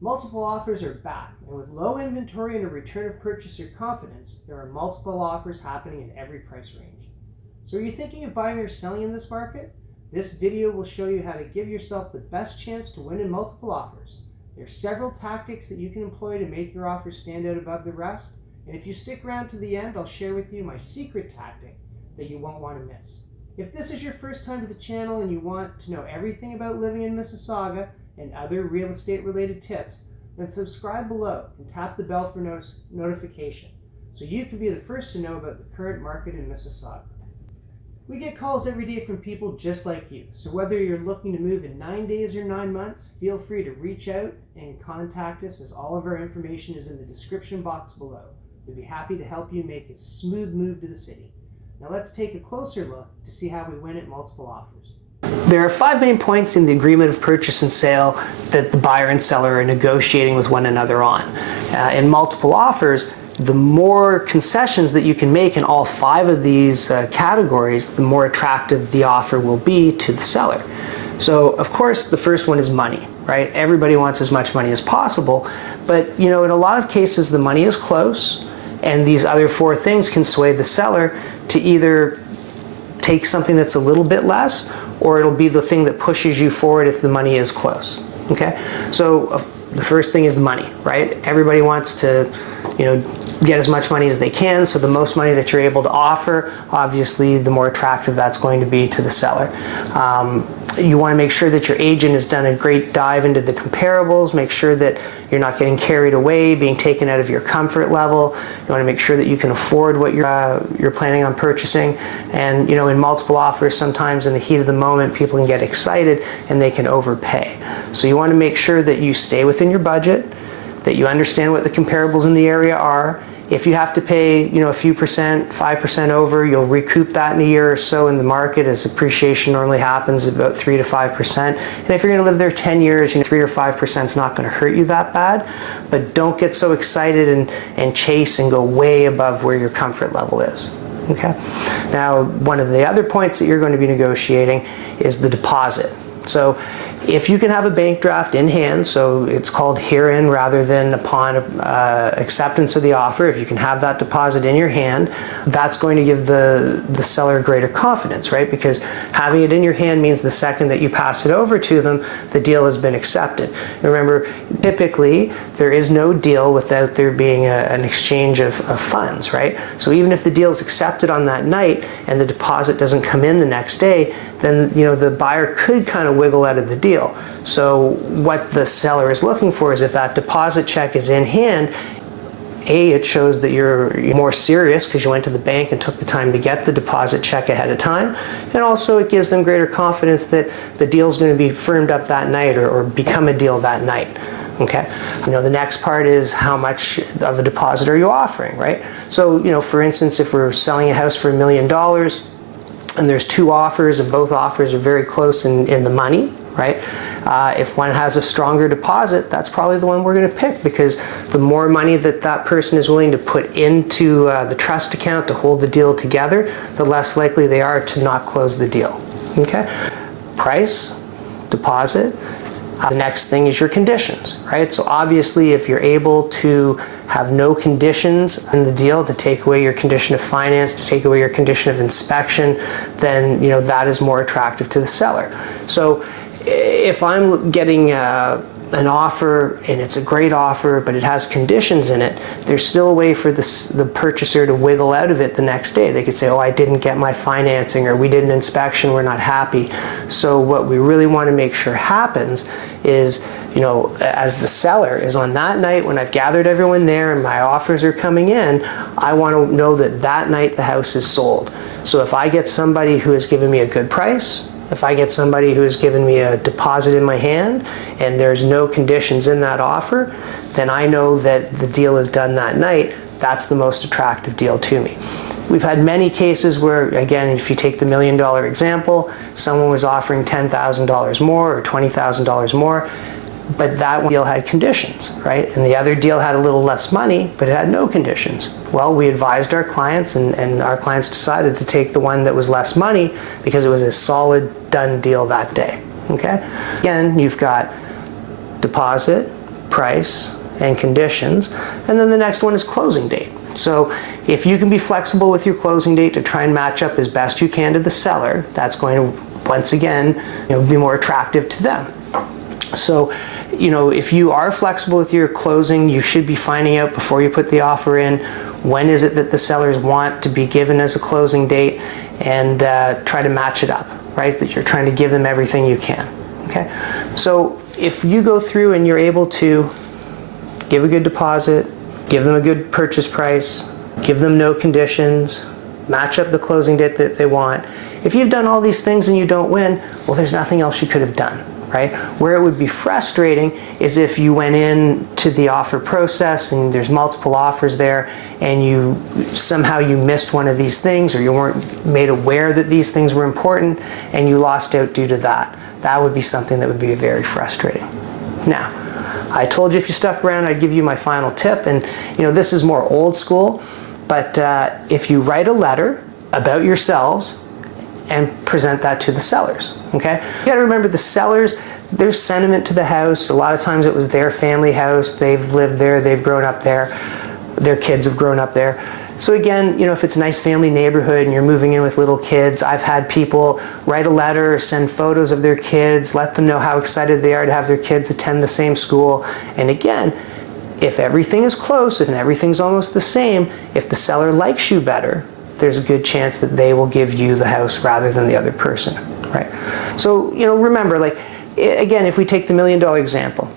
Multiple offers are back, and with low inventory and a return of purchaser confidence, there are multiple offers happening in every price range. So are you thinking of buying or selling in this market? This video will show you how to give yourself the best chance to win in multiple offers. There are several tactics that you can employ to make your offer stand out above the rest, and if you stick around to the end, I'll share with you my secret tactic that you won't want to miss. If this is your first time to the channel and you want to know everything about living in Mississauga and other real estate related tips, then subscribe below and tap the bell for notification so you can be the first to know about the current market in Mississauga. We get calls every day from people just like you, so whether you're looking to move in 9 days or 9 months, feel free to reach out and contact us, as all of our information is in the description box below. We'd be happy to help you make a smooth move to the city. Now let's take a closer look to see how we win at multiple offers. There are 5 main points in the agreement of purchase and sale that the buyer and seller are negotiating with one another on. In multiple offers, the more concessions that you can make in all 5 of these categories, the more attractive the offer will be to the seller. So, of course, the first one is money, right? Everybody wants as much money as possible, but in a lot of cases the money is close, and these other 4 things can sway the seller to either take something that's a little bit less, or it'll be the thing that pushes you forward if the money is close. Okay, so the first thing is the money, right? Everybody wants to, get as much money as they can, so the most money that you're able to offer, obviously the more attractive that's going to be to the seller. You want to make sure that your agent has done a great dive into the comparables, make sure that you're not getting carried away, being taken out of your comfort level. You want to make sure that you can afford what you're planning on purchasing. And in multiple offers, sometimes in the heat of the moment, people can get excited and they can overpay. So you want to make sure that you stay within your budget, that you understand what the comparables in the area are. If you have to pay, a few percent, 5% over, you'll recoup that in a year or so in the market, as appreciation normally happens at about 3 to 5%. And if you're going to live there 10 years, 3 or 5% is not going to hurt you that bad. But don't get so excited and chase and go way above where your comfort level is. Okay. Now, one of the other points that you're going to be negotiating is the deposit. So if you can have a bank draft in hand, so it's called herein rather than upon acceptance of the offer, if you can have that deposit in your hand, that's going to give the seller greater confidence, right? Because having it in your hand means the second that you pass it over to them, the deal has been accepted. Remember, typically there is no deal without there being an exchange of funds, right? So even if the deal is accepted on that night and the deposit doesn't come in the next day, then the buyer could kind of wiggle out of the deal. So what the seller is looking for is, if that deposit check is in hand, it shows that you're more serious because you went to the bank and took the time to get the deposit check ahead of time, and also it gives them greater confidence that the deal is going to be firmed up that night or become a deal that night. Okay, the next part is, how much of a deposit are you offering, right? So for instance, if we're selling a house for $1 million and there's 2 offers and both offers are very close in the money, right? If one has a stronger deposit, that's probably the one we're going to pick, because the more money that person is willing to put into the trust account to hold the deal together, the less likely they are to not close the deal. Okay? Price, deposit. The next thing is your conditions, right? So obviously, if you're able to have no conditions in the deal, to take away your condition of finance, to take away your condition of inspection, then that is more attractive to the seller. So if I'm getting an offer and it's a great offer, but it has conditions in it, there's still a way for the purchaser to wiggle out of it the next day. They could say, oh, I didn't get my financing, or we did an inspection, we're not happy. So what we really want to make sure happens is, as the seller, is on that night when I've gathered everyone there and my offers are coming in, I want to know that that night the house is sold. So if I get somebody who has given me a good price, if I get somebody who has given me a deposit in my hand and there's no conditions in that offer, then I know that the deal is done that night. That's the most attractive deal to me. We've had many cases where, again, if you take the $1 million example, someone was offering $10,000 more or $20,000 more, but that deal had conditions, right? And the other deal had a little less money, but it had no conditions. Well, we advised our clients, and our clients decided to take the one that was less money because it was a solid, done deal that day, okay? Again, you've got deposit, price and conditions. And then the next one is closing date. So if you can be flexible with your closing date to try and match up as best you can to the seller, that's going to, once again, be more attractive to them. So, if you are flexible with your closing, you should be finding out before you put the offer in, when is it that the sellers want to be given as a closing date, and try to match it up, right? That you're trying to give them everything you can, okay? So if you go through and you're able to give a good deposit, give them a good purchase price, give them no conditions, match up the closing date that they want. If you've done all these things and you don't win, well, there's nothing else you could have done, right? Where it would be frustrating is if you went in to the offer process and there's multiple offers there and you somehow missed one of these things, or you weren't made aware that these things were important and you lost out due to that. That would be something that would be very frustrating. Now, I told you if you stuck around, I'd give you my final tip, and this is more old school, but if you write a letter about yourselves and present that to the sellers, okay? You gotta remember the sellers, there's sentiment to the house. A lot of times it was their family house, they've lived there, they've grown up there, their kids have grown up there. So again, if it's a nice family neighborhood and you're moving in with little kids, I've had people write a letter, send photos of their kids, let them know how excited they are to have their kids attend the same school. And again, if everything is close, if everything's almost the same, if the seller likes you better, there's a good chance that they will give you the house rather than the other person, right? So, remember, again, if we take the $1 million example,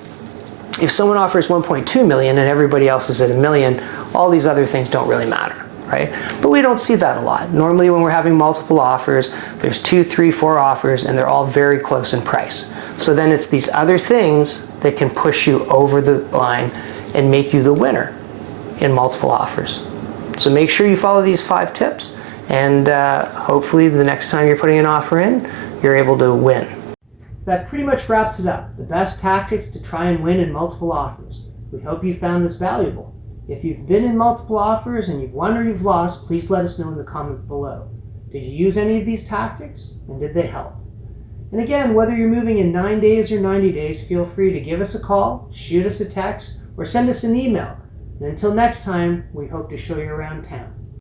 if someone offers 1.2 million and everybody else is at $1 million, all these other things don't really matter, right? But we don't see that a lot. Normally when we're having multiple offers, there's 2, 3, 4 offers and they're all very close in price. So then it's these other things that can push you over the line and make you the winner in multiple offers. So make sure you follow these 5 tips, and hopefully the next time you're putting an offer in, you're able to win. That pretty much wraps it up. The best tactics to try and win in multiple offers. We hope you found this valuable. If you've been in multiple offers and you've won or you've lost, please let us know in the comment below. Did you use any of these tactics, and did they help? And again, whether you're moving in 9 days or 90 days, feel free to give us a call, shoot us a text, or send us an email. And until next time, we hope to show you around town.